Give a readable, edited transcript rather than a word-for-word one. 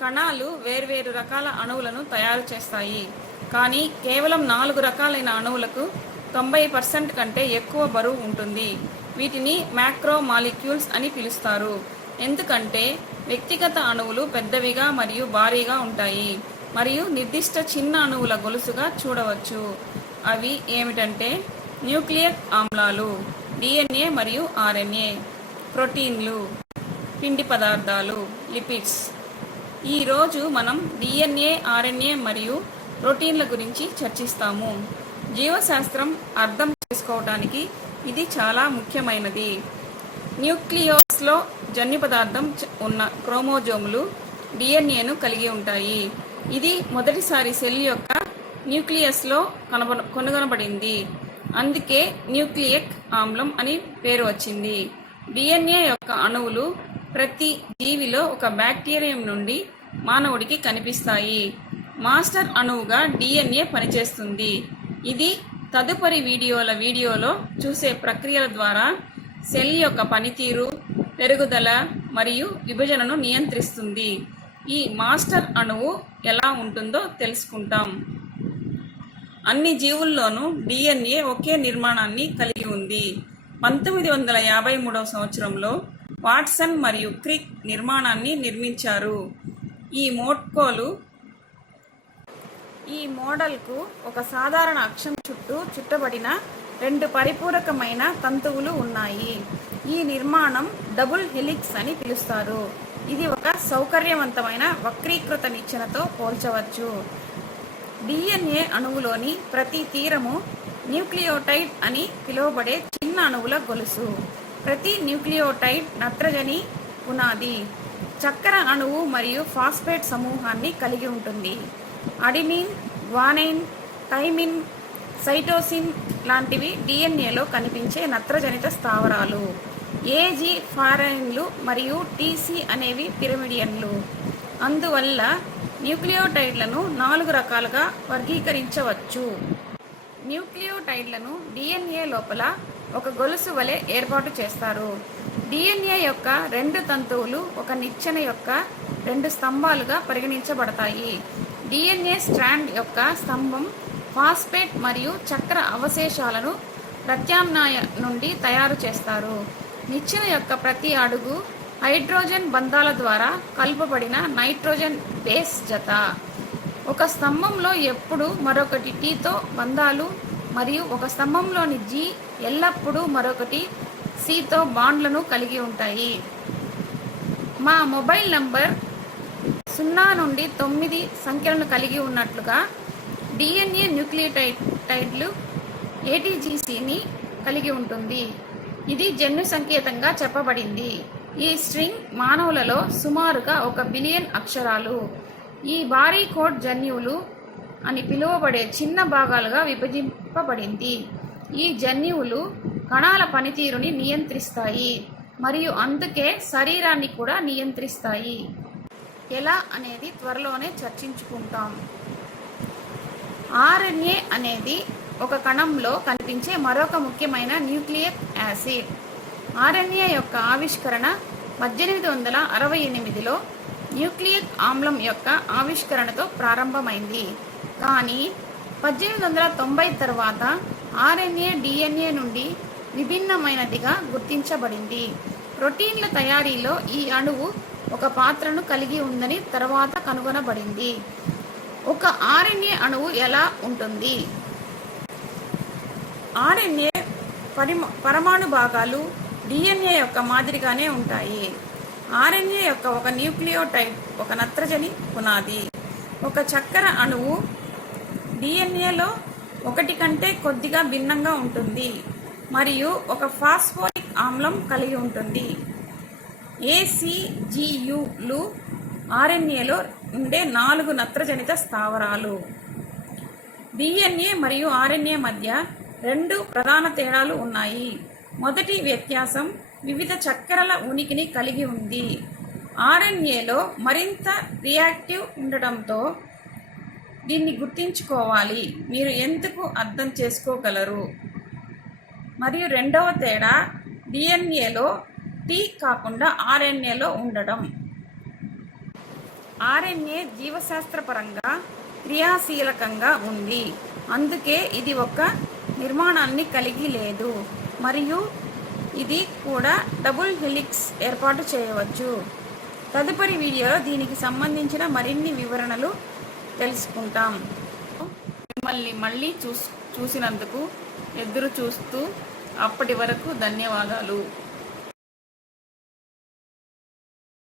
కణాలు వేర్వేరు రకాల అణువులను తయారు చేస్తాయి. కానీ కేవలం 4 రకాలైన అణువులకు 90% కంటే ఎక్కువ బరువు ఉంటుంది. వీటిని మ్యాక్రో మాలిక్యూల్స్ అని పిలుస్తారు. ఎందుకంటే వ్యక్తిగత అణువులు పెద్దవిగా మరియు భారీగా ఉంటాయి మరియు నిర్దిష్ట చిన్న అణువుల గొలుసుగా చూడవచ్చు. అవి ఏమిటంటే న్యూక్లియిక్ ఆమ్లాలు, డిఎన్ఏ మరియు ఆర్ఎన్ఏ, ప్రోటీన్లు, పిండి పదార్థాలు, లిపిడ్స్. ఈరోజు మనం డిఎన్ఏ, ఆర్ఎన్ఏ మరియు ప్రోటీన్ల గురించి చర్చిస్తాము. జీవశాస్త్రం అర్థం చేసుకోవడానికి ఇది చాలా ముఖ్యమైనది. న్యూక్లియోస్లో జన్యు పదార్థం ఉన్న క్రోమోజోములు డిఎన్ఏను కలిగి ఉంటాయి. ఇది మొదటిసారి సెల్ యొక్క న్యూక్లియస్లో కనుగొనబడింది. అందుకే న్యూక్లియిక్ ఆమ్లం అని పేరు వచ్చింది. డిఎన్ఏ యొక్క అణువులు ప్రతి జీవిలో ఒక బ్యాక్టీరియం నుండి మానవుడికి కనిపిస్తాయి. మాస్టర్ అణువుగా డిఎన్ఏ పనిచేస్తుంది. ఇది తదుపరి వీడియోలో చూసే ప్రక్రియల ద్వారా సెల్ యొక్క పనితీరు, పెరుగుదల మరియు విభజనను నియంత్రిస్తుంది. ఈ మాస్టర్ అణువు ఎలా ఉంటుందో తెలుసుకుంటాం. అన్ని జీవుల్లోనూ డిఎన్ఏ ఒకే నిర్మాణాన్ని కలిగి ఉంది. 1953వ సంవత్సరంలో వాట్సన్ మరియు క్రిక్ నిర్మాణాన్ని నిర్మించారు. ఈ మోడల్కు ఒక సాధారణ అక్షం చుట్టూ చుట్టబడిన 2 పరిపూరకమైన తంతువులు ఉన్నాయి. ఈ నిర్మాణం డబుల్ హెలిక్స్ అని పిలుస్తారు. ఇది ఒక సౌకర్యవంతమైన వక్రీకృత నిచ్చెనతో పోల్చవచ్చు. డిఎన్ఏ అణువులోని ప్రతి తీరము న్యూక్లియోటైడ్ అని పిలువబడే చిన్న అణువుల గొలుసు. ప్రతి న్యూక్లియోటైడ్ నత్రజని పునాది, చక్కెర అణువు మరియు ఫాస్ఫేట్ సమూహాన్ని కలిగి ఉంటుంది. అడినిన్, గ్వానైన్, థైమిన్, సైటోసిన్ లాంటివి డిఎన్ఏలో కనిపించే నత్రజనిత స్థావరాలు. ఏజీ ఫారైన్లు మరియు టీసీ అనేవి పిరిమిడియన్లు. అందువల్ల న్యూక్లియోటైడ్లను 4 రకాలుగా వర్గీకరించవచ్చు. న్యూక్లియోటైడ్లను డిఎన్ఏ లోపల ఒక గొలుసు వలె ఏర్పాటు చేస్తారు. డిఎన్ఏ యొక్క 2 తంతువులు ఒక నిచ్చెన యొక్క 2 స్తంభాలుగా పరిగణించబడతాయి. డిఎన్ఏ స్ట్రాండ్ యొక్క స్తంభం ఫాస్ఫేట్ మరియు చక్కెర అవశేషాలను ప్రత్యామ్నాయ నుండి తయారు చేస్తారు. నిచ్చెన యొక్క ప్రతి అడుగు హైడ్రోజన్ బంధాల ద్వారా కలుపబడిన నైట్రోజన్ బేస్ జత. ఒక స్తంభంలో ఎప్పుడు మరొకటి టీతో బంధాలు మరియు ఒక స్తంభంలోని జీ ఎల్లప్పుడూ మరొకటి సితో బాండ్లను కలిగి ఉంటాయి. మా మొబైల్ నంబర్ 0 నుండి 9 సంఖ్యలను కలిగి ఉన్నట్లుగా డిఎన్ఏ న్యూక్లియోటైడ్లు ఏటీజీసీని కలిగి ఉంటుంది. ఇది జన్యు సంకేతంగా చెప్పబడింది. ఈ స్ట్రింగ్ మానవులలో సుమారుగా 1 బిలియన్ అక్షరాలు. ఈ భారీ కోడ్ జన్యువులు అని పిలువబడే చిన్న భాగాలుగా విభజింపబడింది. ఈ జన్యువులు కణాల పనితీరుని నియంత్రిస్తాయి మరియు అందుకే శరీరాన్ని కూడా నియంత్రిస్తాయి. ఎలా అనేది త్వరలోనే చర్చించుకుంటాం. ఆర్ఎన్ఏ అనేది ఒక కణంలో కనిపించే మరొక ముఖ్యమైన న్యూక్లియిక్ యాసిడ్. ఆర్ఎన్ఏ యొక్క ఆవిష్కరణ 1868లో న్యూక్లియిక్ ఆమ్లం యొక్క ఆవిష్కరణతో ప్రారంభమైంది. కానీ 1890 తర్వాత ఆర్ఎన్ఏ డిఎన్ఏ నుండి విభిన్నమైనదిగా గుర్తించబడింది. ప్రోటీన్ల తయారీలో ఈ అణువు ఒక పాత్రను కలిగి ఉందని తర్వాత కనుగొనబడింది. ఒక ఆర్ఎన్ఏ అణువు ఎలా ఉంటుంది? ఆర్ఎన్ఏ పరమాణు భాగాలు డిఎన్ఏ యొక్క మాదిరిగానే ఉంటాయి. ఆర్ఎన్ఏ యొక్క ఒక న్యూక్లియోటైడ్ ఒక నత్రజని పునాది. ఒక చక్కెర అణువు డిఎన్ఏలో 1 కంటే కొద్దిగా భిన్నంగా ఉంటుంది మరియు ఒక ఫాస్ఫోరిక్ ఆమ్లం కలిగి ఉంటుంది. ఏసీజీయులు ఆర్ఎన్ఏలో ఉండే 4 నత్రజనిత స్థావరాలు. డిఎన్ఏ మరియు ఆర్ఎన్ఏ మధ్య 2 ప్రధాన తేడాలు ఉన్నాయి. మొదటి వ్యత్యాసం వివిధ చక్కెరల ఉనికిని కలిగి ఉంది. ఆర్ఎన్ఏలో మరింత రియాక్టివ్ ఉండటంతో దీన్ని గుర్తుంచుకోవాలి. మీరు ఎందుకు అర్థం చేసుకోగలరు. మరియు రెండవ తేడా డిఎన్ఏలో టీ కాకుండా ఆర్ఎన్ఏలో ఉండడం. ఆర్ఎన్ఏ జీవశాస్త్రపరంగా క్రియాశీలకంగా ఉంది, అందుకే ఇది ఒక నిర్మాణాన్ని కలిగి లేదు మరియు ఇది కూడా డబుల్ హెలిక్స్ ఏర్పాటు చేయవచ్చు. తదుపరి వీడియోలో దీనికి సంబంధించిన మరిన్ని వివరణలు తెలుసుకుంటాం. మిమ్మల్ని మళ్ళీ చూసినందుకు ఎదురు చూస్తూ అప్పటి వరకు ధన్యవాదాలు.